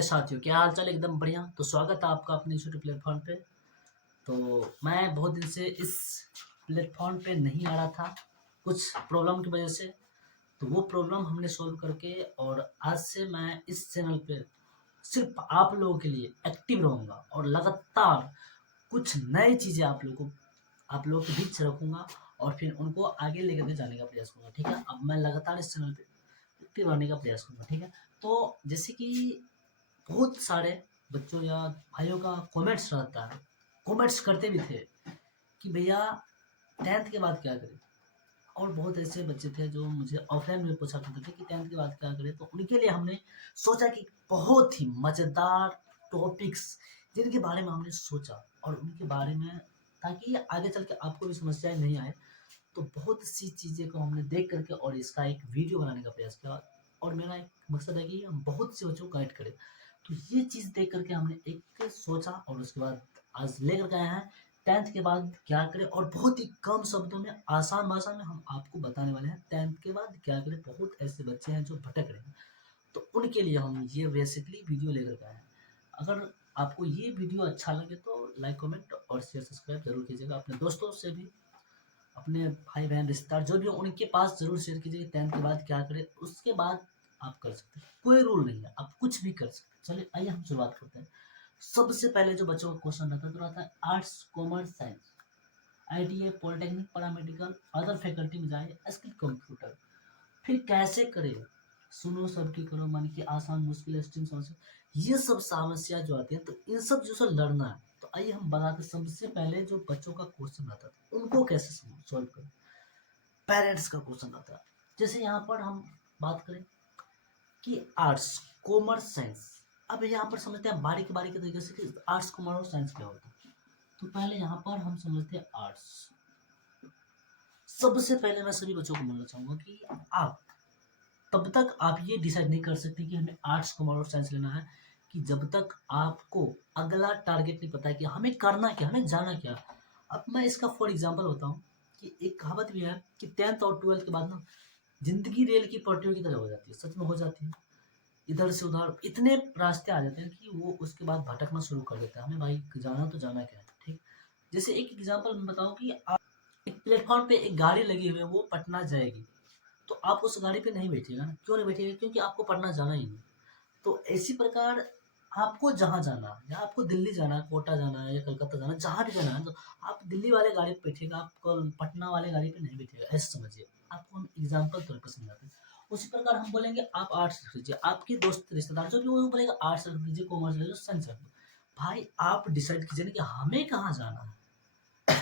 प्यारे साथियों, क्या हाल चाल? एकदम बढ़िया। तो स्वागत है आपका अपने यूट्यूब प्लेटफॉर्म पे। तो मैं बहुत दिन से इस प्लेटफॉर्म पे नहीं आ रहा था, कुछ प्रॉब्लम की वजह से। तो वो प्रॉब्लम हमने सॉल्व करके और आज से मैं इस चैनल पे सिर्फ आप लोगों के लिए एक्टिव रहूँगा और लगातार कुछ नई चीज़ें आप लोगों के बीच रखूँगा और फिर उनको आगे लेकर के जाने का प्रयास करूँगा, ठीक है? अब मैं लगातार इस चैनल पे एक्टिव रहने का प्रयास करूँगा, ठीक है? तो जैसे कि बहुत सारे बच्चों या भाइयों का कमेंट्स रहता है, कमेंट्स करते भी थे कि भैया 10th के बाद क्या करें। और बहुत ऐसे बच्चे थे जो मुझे ऑफलाइन में पूछा करते थे कि 10th के बाद क्या करें। तो उनके लिए हमने सोचा कि बहुत ही मज़ेदार टॉपिक्स जिनके बारे में हमने सोचा और उनके बारे में, ताकि आगे चल के आपको भी समस्याएं नहीं आए। तो बहुत सी चीज़ें को हमने देख करके और इसका एक वीडियो बनाने का प्रयास किया और मेरा एक मकसद है कि हम बहुत से बच्चों को गाइड करें। तो ये चीज़ देख करके हमने एक सोचा और उसके बाद आज लेकर के आए हैं 10th के बाद क्या करें, और बहुत ही कम शब्दों में आसान भाषा में हम आपको बताने वाले हैं 10th के बाद क्या करें। बहुत ऐसे बच्चे हैं जो भटक रहे हैं, तो उनके लिए हम ये बेसिकली वीडियो लेकर के आए हैं। अगर आपको ये वीडियो अच्छा लगे तो लाइक कमेंट और शेयर सब्सक्राइब जरूर कीजिएगा। अपने दोस्तों से भी, अपने भाई बहन रिश्तेदार जो भी हो उनके पास ज़रूर शेयर कीजिए। 10th के बाद क्या करें, उसके बाद आप कर सकते हैं, कोई रूल नहीं है, आप कुछ भी कर सकते हैं। चलिए आइए हम शुरुआत करते हैं। सबसे पहले जो बच्चों का क्वेश्चन रहता है तो रहता है arts, commerce, science, ITI, polytechnic, paramedical, other faculty में जाए, स्किल कंप्यूटर, फिर कैसे करें, सुनो सबकी करो मन की, आसान मुश्किल स्ट्रीम समस्या, ये सब समस्या जो आती है तो इन सब जो से लड़ना है। तो आइए हम बताते हैं। सबसे पहले जो बच्चों का क्वेश्चन आता है उनको कैसे सॉल्व करें। पेरेंट्स का क्वेश्चन आता है। जैसे यहाँ पर हम बात करें कि आर्ट्स, कॉमर्स, साइंस। अब यहाँ पर समझते हैं बारीकी बारीकी तरीके से कि आर्ट्स, कॉमर्स और साइंस क्या होता है। तो पहले यहाँ पर हम समझते हैं आर्ट्स। सबसे पहले मैं सभी बच्चों को बोलना चाहूंगा कि आप तब तक आप ये डिसाइड नहीं कर सकते कि हमें आर्ट्स, कॉमर्स और साइंस लेना है कि जब तक आपको अगला टारगेट नहीं पता है कि हमें करना क्या, हमें जाना क्या। अब मैं इसका फॉर एग्जांपल बताऊं कि एक कहावत भी है कि 10th और 12th के बाद ना जिंदगी रेल की पटरियों की तरह हो जाती है। सच में हो जाती है। इधर से उधर इतने रास्ते आ जाते हैं कि वो उसके बाद भटकना शुरू कर देता है। हमें भाई जाना तो जाना क्या है, ठीक। जैसे एक एग्जांपल मैं बताऊं कि एक प्लेटफॉर्म पे एक गाड़ी लगी हुई है, वो पटना जाएगी। तो आप उस गाड़ी पे नहीं बैठिएगा ना। क्यों नहीं बैठिएगा? क्योंकि आपको पटना जाना ही नहीं। तो इसी प्रकार आपको जहाँ जाना है, या आपको दिल्ली जाना है, कोटा जाना है या कलकत्ता जाना है, जहाँ भी जाना है, तो आप दिल्ली वाले गाड़ी पे बैठिएगा, आप पटना वाले गाड़ी पे नहीं बैठिएगा। ऐसे समझिए। आपको हम एग्जाम्पल तौर पर समझाते हैं। उसी प्रकार हम बोलेंगे आप आर्ट्स रख लीजिए, आपके दोस्त रिश्तेदार जो भी वो बोलेगा आर्ट्स रख लीजिए, कॉमर्स रख लीजिए, साइंस रख लीजिए। भाई आप डिसाइड कीजिए ना कि हमें कहाँ जाना है,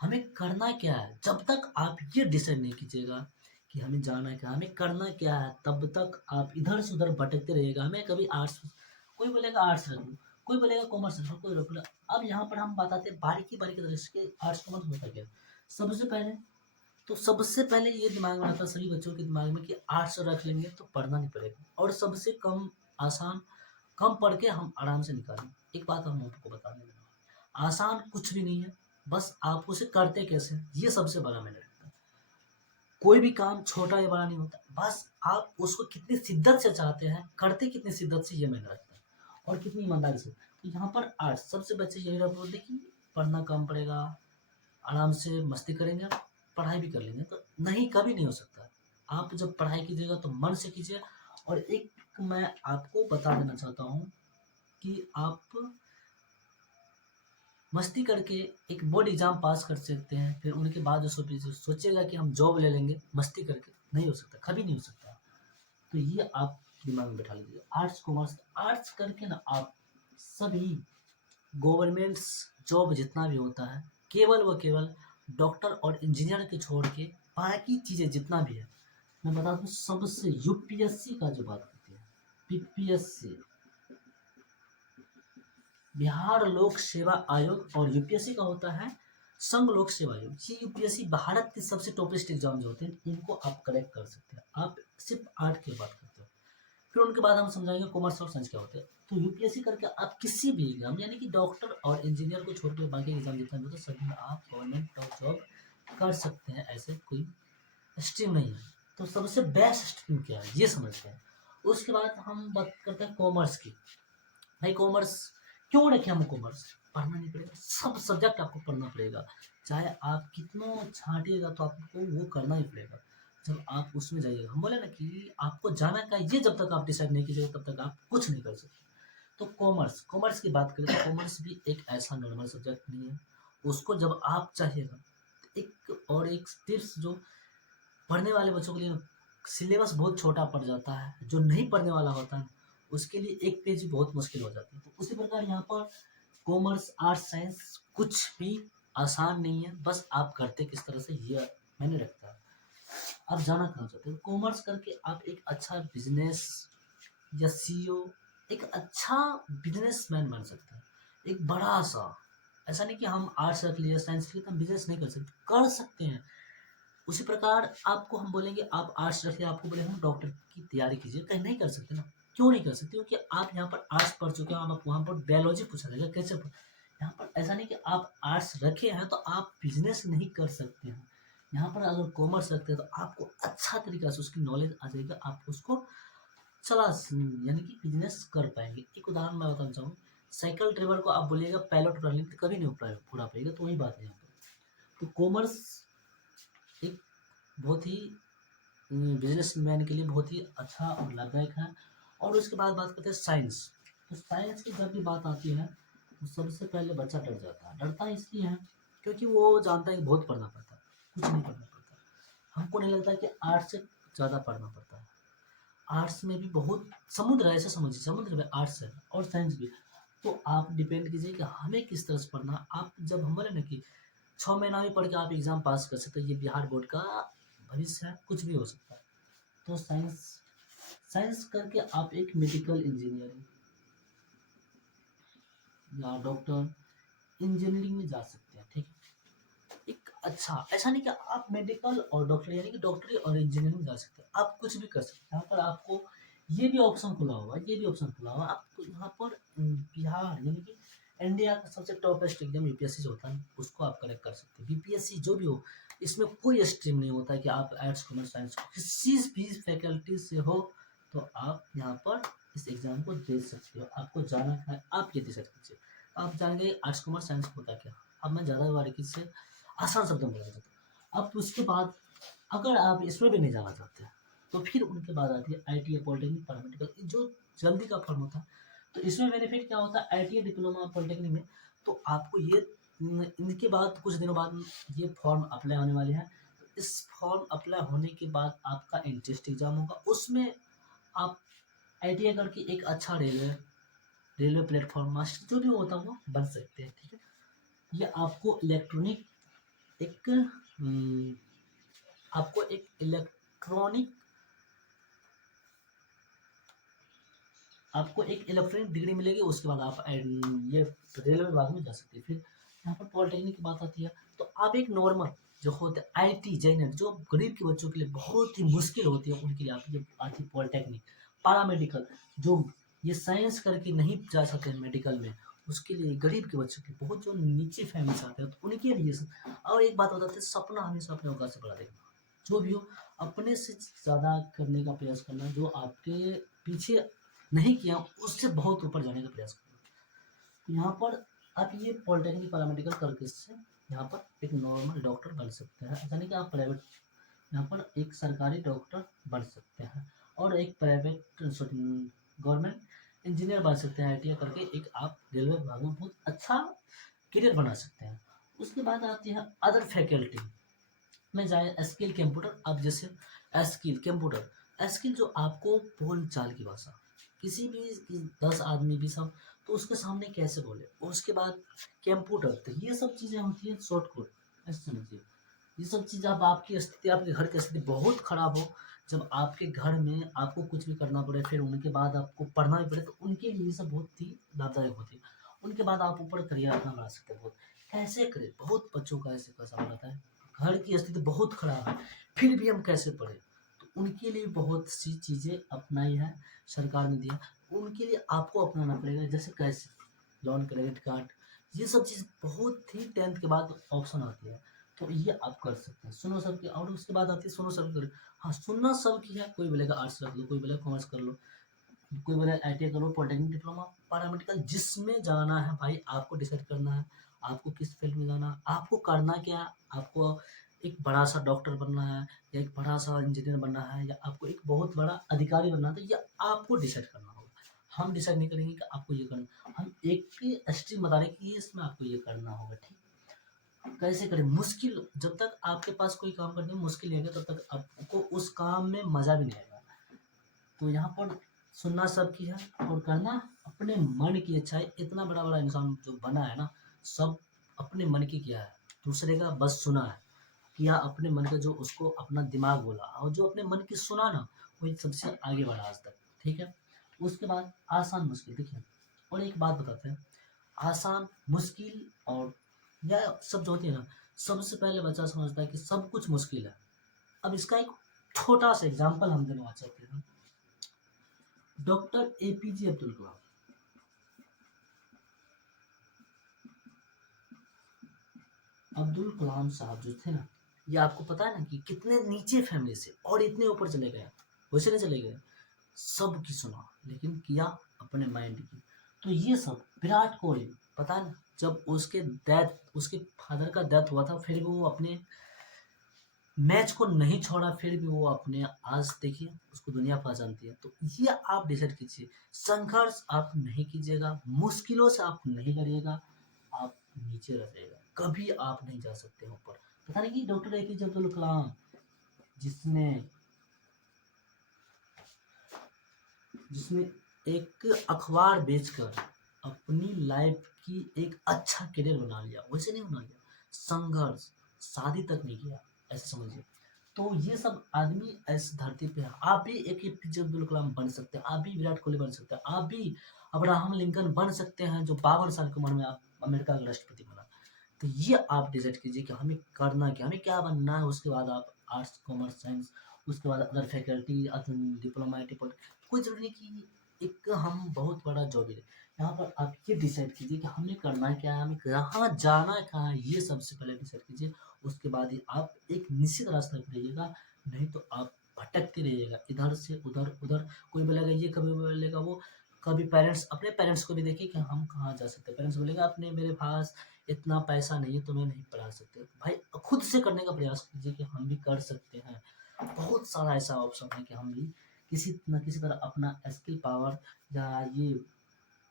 हमें करना क्या है। जब तक आप ये डिसाइड नहीं कीजिएगा कि हमें जाना क्या, हमें करना क्या है, तब तक आप इधर से उधर भटकते रहिएगा। हमें कभी आर्ट्स, कोई बोलेगा आर्ट्स रख लो, कोई बोलेगा कॉमर्स रख लो, कोई रख लो। अब यहाँ पर हम बताते हैं बारीकी बारीकी तरह से आर्ट्स कॉमर्स होता क्या। सबसे पहले सबसे पहले ये दिमाग में आता है सभी बच्चों के दिमाग में कि आर्ट्स रख लेंगे तो पढ़ना नहीं पड़ेगा और सबसे कम आसान, कम पढ़ के हम आराम से निकालेंगे। एक बात हम आपको बता दें, आसान कुछ भी नहीं है, बस आप उसे करते कैसे, ये सबसे बड़ा मैंने रखता है। कोई भी काम छोटा या बड़ा नहीं होता, बस आप उसको कितनी शिद्दत से चाहते हैं, करते कितनी शिद्दत से, ये मैंने रखता है और कितनी ईमानदारी से। तो यहाँ पर आर्ट्स सबसे बच्चे यही बोलते कि पढ़ना कम पड़ेगा, आराम से मस्ती करेंगे, पढ़ाई भी कर लेंगे। तो नहीं, कभी नहीं हो सकता। आप जब पढ़ाई कीजिएगा तो मन से कीजिए। और एक मैं आपको बता देना चाहता हूँ कि आप मस्ती करके एक बोर्ड एग्जाम पास कर सकते हैं, फिर उनके बाद जो सोचिएगा कि हम जॉब ले लेंगे मस्ती करके, नहीं हो सकता, कभी नहीं हो सकता। तो ये आप दिमाग में बैठा लीजिए। आर्ट्स, कॉमर्स, आर्ट्स करके ना आप सभी गवर्नमेंट्स जॉब जितना भी होता है, केवल व केवल डॉक्टर और इंजीनियर के छोड़ के बाकी चीज़ें जितना भी है, मैं बता दूँ सबसे यूपीएससी का जो बात करती है, पीपीएससी, बिहार लोक सेवा आयोग, और यूपीएससी का होता है संघ लोक सेवा आयोग। ये यूपीएससी भारत के सबसे टॉपेस्ट एग्जाम जो होते हैं, इनको आप करेक्ट कर सकते हैं। आप सिर्फ आर्ट की बात करते हो। फिर उनके बाद हम समझाएंगे कॉमर्स और साइंस क्या होते हैं। तो यूपीएससी करके आप किसी भी एग्जाम, यानी कि डॉक्टर और इंजीनियर को छोड़ के बाकी एग्जाम जितना भी होता है सभी में आप गवर्नमेंट और जॉब कर सकते हैं। ऐसे कोई स्ट्रीम नहीं है। तो सबसे बेस्ट स्ट्रीम क्या है ये समझते हैं। उसके बाद हम बात करते हैं कॉमर्स की। भाई कॉमर्स क्यों रखे हम कॉमर्स? पढ़ना नहीं पड़ेगा, सब सब्जेक्ट आपको पढ़ना पड़ेगा, चाहे आप कितना छांटिएगा तो आपको वो करना ही पड़ेगा। जब आप उसमें जाइएगा, हम बोले ना कि आपको जाना का ये जब तक आप डिसाइड नहीं कीजिएगा तब तक आप कुछ नहीं कर सकते। तो कॉमर्स कॉमर्स की बात करें तो कॉमर्स भी एक ऐसा नॉर्मल सब्जेक्ट नहीं है। उसको जब आप चाहिएगा तो एक टिप्स जो पढ़ने वाले बच्चों के लिए सिलेबस बहुत छोटा पड़ जाता है, जो नहीं पढ़ने वाला होता है उसके लिए एक पेज भी बहुत मुश्किल हो जाती है। तो उसी प्रकार यहाँ पर कॉमर्स आर्ट्स साइंस कुछ भी आसान नहीं है, बस आप करते किस तरह से ये मैंने रखता है। आप जाना कहाँ चाहते हो? कॉमर्स करके आप एक अच्छा बिजनेस या सीईओ, एक अच्छा बिजनेसमैन बन सकते हैं, एक बड़ा सा। ऐसा नहीं कि हम आर्ट्स रख लिए साइंस रख लिए तो हम बिजनेस नहीं कर सकते, कर सकते हैं। उसी प्रकार आपको हम बोलेंगे आप आर्ट्स रखिए, आपको बोलेंगे हम डॉक्टर की तैयारी कीजिए, कहीं नहीं कर सकते ना। क्यों नहीं कर सकते? क्योंकि आप यहाँ पर आर्ट्स पढ़ चुके हैं, आप वहाँ पर बायोलॉजी पूछा जाएगा कैसे यहाँ पर ऐसा नहीं कि आप आर्ट्स रखे हैं तो आप बिजनेस नहीं कर सकते हैं। यहाँ पर अगर कॉमर्स रखते हैं तो आपको अच्छा तरीका से उसकी नॉलेज आ जाएगा, आप उसको चला यानी कि बिजनेस कर पाएंगे। एक उदाहरण मैं बताना चाहूँ, साइकिल ड्राइवर को आप बोलिएगा पायलट रनिंग तो कभी नहीं पूरा पाएगा, तो वही बात है यहाँ पर। तो कॉमर्स एक बहुत ही बिजनेसमैन के लिए बहुत ही अच्छा और लाभदायक है। और उसके बाद बात करते हैं साइंस। तो साइंस की जब भी बात आती है तो सबसे पहले बच्चा डर जाता है। डरता इसलिए है क्योंकि वो जानता है कि बहुत पढ़ना पड़ता है, कुछ नहीं पढ़ना पड़ता। हमको नहीं लगता कि आर्ट्स से ज़्यादा पढ़ना पड़ता है। आर्ट्स में भी बहुत समुद्र है, ऐसा समझिए समुद्र में आर्ट्स है और साइंस भी। तो आप डिपेंड कीजिए कि हमें किस तरह से पढ़ना। आप जब हम बोले ना कि 6 महीना भी पढ़ के आप एग्ज़ाम पास कर सकते हो, ये बिहार बोर्ड का भविष्य है, कुछ भी हो सकता है। तो साइंस साइंस करके आप एक मेडिकल इंजीनियरिंग या डॉक्टर इंजीनियरिंग में जा सकते हैं, ठीक है। एक अच्छा ऐसा नहीं कि आप मेडिकल और डॉक्टर यानी कि डॉक्टरी और इंजीनियरिंग में जा सकते हैं, आप कुछ भी कर सकते हैं। यहाँ पर आपको ये भी ऑप्शन खुला हुआ है, ये भी ऑप्शन खुला हुआ है आपको यहाँ पर। बिहार यानी कि इंडिया का सबसे टॉपेस्ट एग्जाम यूपीएससी जो होता है उसको आप करेक्ट कर सकते हैं। बीपीएससी जो भी हो, इसमें कोई स्ट्रीम नहीं होता है कि आप आर्ट्स कॉमर्स साइंस किसी भी फैकल्टी से हो तो आप यहाँ पर इस एग्ज़ाम को दे सकते हो। आपको जाना है, आप ये डिसाइड कीजिए। आप जानेंगे आर्ट्स कॉमर्स साइंस होता क्या। अब मैं ज़्यादा बारीकी से आसान शब्दों में बताना चाहता हूँ। अब उसके बाद अगर आप इसमें भी नहीं जाना चाहते तो फिर उनके बाद आती है आईटीआई पॉलिटेक्निक पैरामेडिकल, जो जल्दी का फॉर्म होता है। तो इसमें बेनिफिट क्या होता है, आईटीआई डिप्लोमा पॉलिटेक्निक में तो आपको ये इनके बाद कुछ दिनों बाद ये फॉर्म अप्लाई होने वाले हैं। तो इस फॉर्म अप्लाई होने के बाद आपका इंट्रेंस एग्जाम होगा, उसमें आप आईटीआई करके एक अच्छा रेलवे प्लेटफॉर्म मास्टर जो भी होता है वो बन सकते हैं, ठीक है। ये हम्म, आपको एक इलेक्ट्रॉनिक डिग्री मिलेगी। उसके बाद आप ये रेलवे विभाग में जा सकते हैं। फिर यहाँ पर पॉलिटेक्निक की बात आती है तो आप एक नॉर्मल जो होते हैं आईटी जैन जो गरीब के बच्चों के लिए बहुत ही मुश्किल होती है, उनके लिए आप ये आती है पॉलिटेक्निक पैरामेडिकल, जो ये साइंस करके नहीं जा सकते मेडिकल में, उसके लिए गरीब के बच्चों के बहुत जो नीचे फैमिली से आते हैं तो उनके लिए सब। और एक बात बताते हैं, सपना हमेशा अपने औकात से बड़ा देखना, जो भी हो अपने से ज़्यादा करने का प्रयास करना, जो आपके पीछे नहीं किया उससे बहुत ऊपर जाने का प्रयास करो। तो यहाँ पर आप ये पॉलिटेक्निक पैरामेडिकल करके से यहाँ पर एक नॉर्मल डॉक्टर बन सकते हैं। ऐसा नहीं कि आप प्राइवेट, यहाँ पर एक सरकारी डॉक्टर बन सकते हैं और एक प्राइवेट गवर्नमेंट इंजीनियर बन सकते हैं। आईटीआई करके एक आप रेलवे विभाग में बहुत अच्छा करियर बना सकते हैं। उसके बाद आती है अदर फैकल्टी में जाए स्किल कंप्यूटर। अब जैसे स्किल कंप्यूटर स्किल जो आपको बोल चाल की भाषा, किसी भी 10 आदमी भी सब तो उसके सामने कैसे बोले। उसके बाद कंप्यूटर, तो ये सब चीज़ें होती हैं शॉर्ट कोड, ऐसे समझिए। ये सब चीज़ अब आपकी स्थिति, आपके घर की स्थिति बहुत ख़राब हो, जब आपके घर में आपको कुछ भी करना पड़े फिर उनके बाद आपको पढ़ना भी पड़े, तो उनके लिए ये सब बहुत ही लाभदायक होती है। उनके बाद आप ऊपर करियर अपना बना सकते हैं। बहुत कैसे करें, बहुत बच्चों का ऐसे कैसा बनाता है, घर की स्थिति बहुत खराब है फिर भी हम कैसे पढ़ें। तो उनके लिए बहुत सी चीज़ें अपनाई है सरकार ने दिया, उनके लिए आपको अपनाना पड़ेगा। जैसे कैसे लोन, क्रेडिट कार्ड, ये सब चीज़ बहुत ही 10th के बाद ऑप्शन आती है, तो ये आप कर सकते हैं। सुनो सब की, और उसके बाद आती है सुनो सब की। हाँ सुनना सब की है, कोई बोलेगा आर्ट्स रख लो, कोई बोलेगा कॉमर्स कर लो, कोई बोले ITI करो, पॉलिटेक्निक डिप्लोमा, पैरामेडिकल, जिसमें जाना है भाई आपको डिसाइड करना है, आपको किस फील्ड में जाना है, आपको करना क्या है। आपको एक बड़ा सा डॉक्टर बनना है, या एक बड़ा सा इंजीनियर बनना है, या आपको एक बहुत बड़ा अधिकारी बनना है, तो ये आपको डिसाइड करना होगा। हम डिसाइड नहीं करेंगे कि आपको ये करना, हम एक ही स्ट्रीम बता रहे हैं कि इसमें आपको ये करना होगा। ठीक, कैसे करें, मुश्किल, जब तक आपके पास कोई काम करने में मुश्किल नहीं होगा तब तक आपको उस काम में मज़ा भी नहीं आएगा। तो यहाँ पर सुनना सबकी है और करना अपने मन की इच्छा है। इतना बड़ा बड़ा इंसान जो बना है ना, सब अपने मन की किया है, दूसरे का बस सुना है, किया अपने मन का, जो उसको अपना दिमाग बोला और जो अपने मन की सुना ना, वही सबसे आगे बढ़ा आज तक। ठीक है, उसके बाद आसान मुश्किल देखिए। और एक बात बताते हैं, आसान मुश्किल और या सब जो होती है ना, सबसे पहले बच्चा समझता है कि सब कुछ मुश्किल है। अब इसका एक छोटा सा एग्जाम्पल हम देना चाहते हैं। डॉक्टर APJ अब्दुल कलाम, अब्दुल कलाम साहब जो थे ना, ये आपको पता है ना कि कितने नीचे फैमिली से और इतने ऊपर चले गए। वैसे नहीं चले गए, सब की सुना लेकिन किया अपने माइंड की। तो ये सब विराट कोहली, पता है ना, जब उसके फादर का डेथ हुआ था, फिर भी वो अपने मैच को नहीं छोड़ा, फिर भी वो अपने, आज देखिए उसको दुनिया पहचानती है। तो ये आप डिसाइड कीजिए, संघर्ष आप नहीं कीजिएगा, मुश्किलों से आप नहीं लड़िएगा, आप नीचे रह जाइएगा, कभी आप नहीं जा सकते ऊपर। पता नहीं कि डॉक्टर APJ अब्दुल कलाम, जिसने जिसने एक अखबार बेचकर अपनी लाइफ की एक अच्छा करियर बना लिया, वैसे नहीं बना लिया, संघर्ष, शादी तक नहीं किया, ऐसे समझिए। तो ये सब आदमी इस धरती पे है। आप भी एक APJ अब्दुल कलाम बन सकते हैं, आप भी विराट कोहली बन सकते हैं, आप भी अब्राहम लिंकन बन सकते हैं, जो 52 साल की उम्र में आप अमेरिका का राष्ट्रपति बना। तो ये आप डिसाइड कीजिए कि हमें करना क्या, हमें क्या बनना है। उसके बाद आप आर्ट्स, कॉमर्स, साइंस, उसके बाद अदर फैकल्टी, डिप्लोमा, कोई जरूरी नहीं कि एक हम बहुत बड़ा जॉब है। यहाँ पर आप ये डिसाइड कीजिए कि हमें करना क्या है, हमें कहाँ जाना है, कहाँ है, ये सबसे पहले डिसाइड कीजिए। उसके बाद ही आप एक निश्चित रास्ते पर रहिएगा, नहीं तो आप भटकते रहिएगा इधर से उधर उधर। कोई बोलेगा ये, कभी बोलेगा वो। कभी पेरेंट्स, अपने पेरेंट्स को भी देखिए कि हम कहाँ जा सकते हैं। पेरेंट्स बोलेगा अपने, मेरे पास इतना पैसा नहीं है तो मैं नहीं पढ़ा सकते। भाई खुद से करने का प्रयास कीजिए कि हम भी कर सकते हैं। बहुत सारा ऐसा ऑप्शन है कि हम भी किसी न किसी तरह अपना स्किल पावर, या ये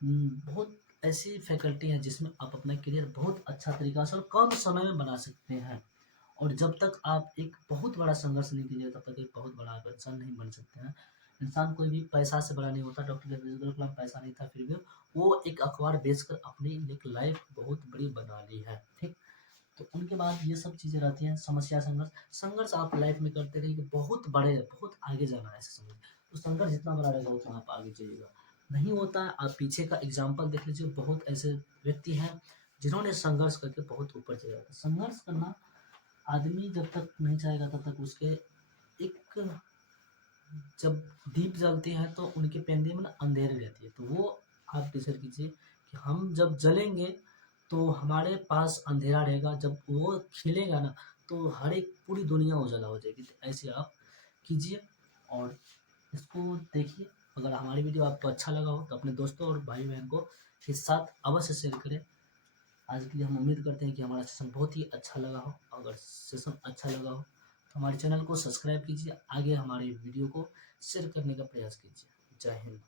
बहुत ऐसी फैकल्टी है जिसमें आप अपना करियर बहुत अच्छा तरीका से और कम समय में बना सकते हैं। और जब तक आप एक बहुत बड़ा संघर्ष नहीं कीजिए तब तक एक बहुत बड़ा आप इंसान नहीं बन सकते हैं। इंसान कोई भी पैसा से बड़ा नहीं होता। डॉक्टर APJ अब्दुल कलाम पैसा नहीं था, फिर भी वो एक अखबार बेचकर अपनी एक लाइफ बहुत बड़ी बना ली है। ठीक, तो उनके बाद ये सब चीज़ें रहती हैं। समस्या, संघर्ष, संघर्ष आप लाइफ में करते रहिए, बहुत बड़े, बहुत आगे जाना है ऐसे समझ। तो संघर्ष जितना बड़ा रहेगा उतना आप आगे जाइएगा। नहीं होता है, आप पीछे का एग्जाम्पल देख लीजिए, बहुत ऐसे व्यक्ति हैं जिन्होंने संघर्ष करके बहुत ऊपर चले गए। संघर्ष करना आदमी जब तक नहीं चाहेगा तब तक उसके एक, जब दीप जलते हैं तो उनके पेंदे में ना अंधेरी रहती है। तो वो आप डिसाइड कीजिए कि हम जब जलेंगे तो हमारे पास अंधेरा रहेगा, जब वो खिलेगा ना तो हर एक पूरी दुनिया उजाला हो जाएगी। तो ऐसे आप कीजिए और इसको देखिए। अगर हमारी वीडियो आपको अच्छा लगा हो तो अपने दोस्तों और भाई बहन को के साथ अवश्य शेयर करें। आज के लिए हम उम्मीद करते हैं कि हमारा सेशन बहुत ही अच्छा लगा हो। अगर सेशन अच्छा लगा हो तो हमारे चैनल को सब्सक्राइब कीजिए, आगे हमारी वीडियो को शेयर करने का प्रयास कीजिए। जय हिंद।